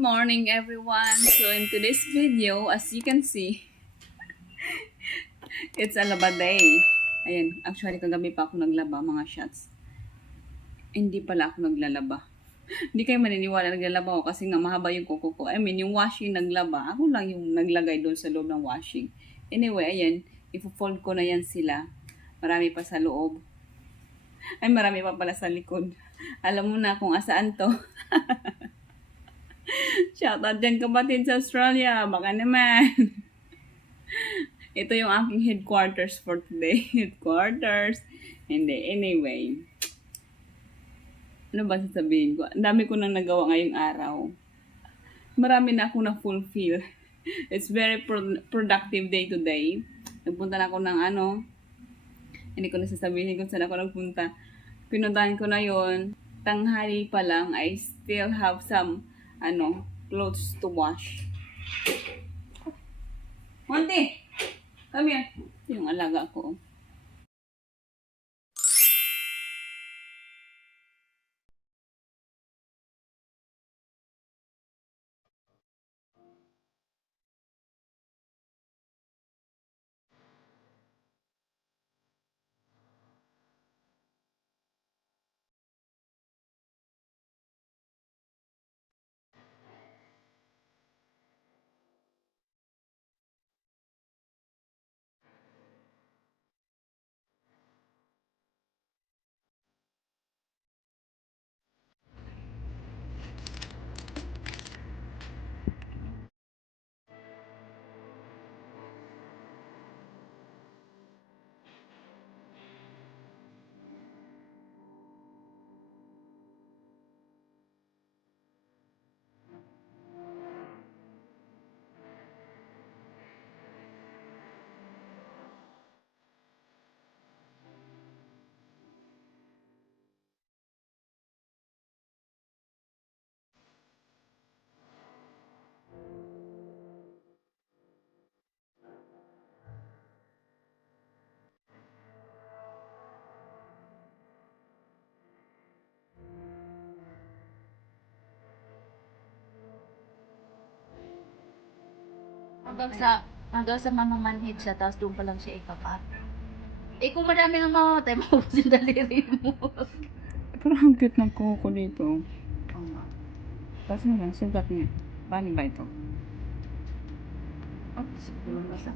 morning everyone. So in today's video, as you can see, it's a laba day. Ayan, actually kagabi pa ako naglaba mga shots. Hindi pala ako naglalaba. Hindi kayo maniniwala naglalaba ako kasi nga mahaba yung kuko ko. I mean, yung washing naglaba. Ako lang yung naglagay doon sa loob ng washing. Anyway, ayan, ipo-fold ko na yan sila. Marami pa sa loob. Ay, marami pa pala sa likod. Alam mo na kung asaan to. Shoutout dyan kapatid sa Australia. Baka naman. Ito yung aking headquarters for today. Headquarters. Hindi. Anyway. Ano ba sasabihin ko? Ang dami ko nang nagawa ngayong araw. Marami na akong na-fulfill. It's very productive day today. Nagpunta na ako ng hindi ko nasasabihin kung saan ako nagpunta. Pinuntahan ko na yon. Tanghali pa lang, I still have some clothes to wash. Monty! Come here. Yung alaga ko. Hanggang sa mamamanhid siya, tapos doon pa lang siya ikapat. Eh kung marami ang mamamatay, maubos yung daliri mo. Pero ang cute ng kuko dito. Tapos na lang, sugat niya. Paano ba ito? Oh, siguro basta.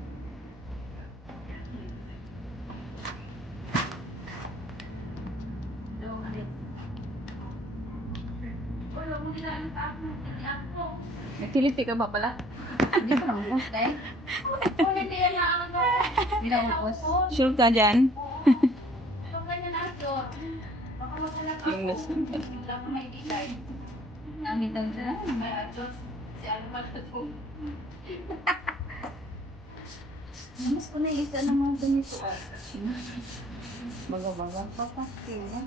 Nagtiliti ka ba pala? Hindi ko naman post eh. Kung hindi yan na hindi na upos. Sure ka dyan? Kung ganyan na ito, baka maghanap ako. Yung nasa. Wala ko may delay. Namitan na, may adjust. Si ano ba ito? Mas ko na isa ng mga ganito. Baga-baga. Papastil yan.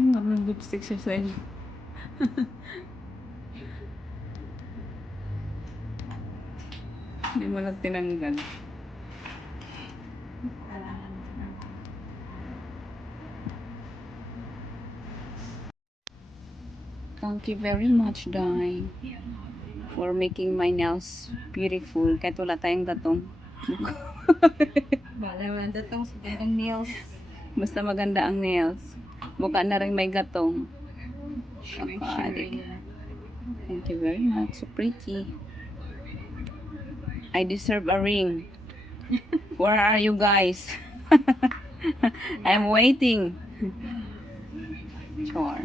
Ang lipstick siya sa inyo. Hindi mo lang tinanggal. Thank you very much, Dai, for making my nails beautiful. Kahit wala tayong gatong. Wala datong sa nails. Basta maganda ang nails. Mukha na rin may gatong. Sure. Thank you very much. So pretty. I deserve a ring. Where are you guys? I'm waiting. Sure.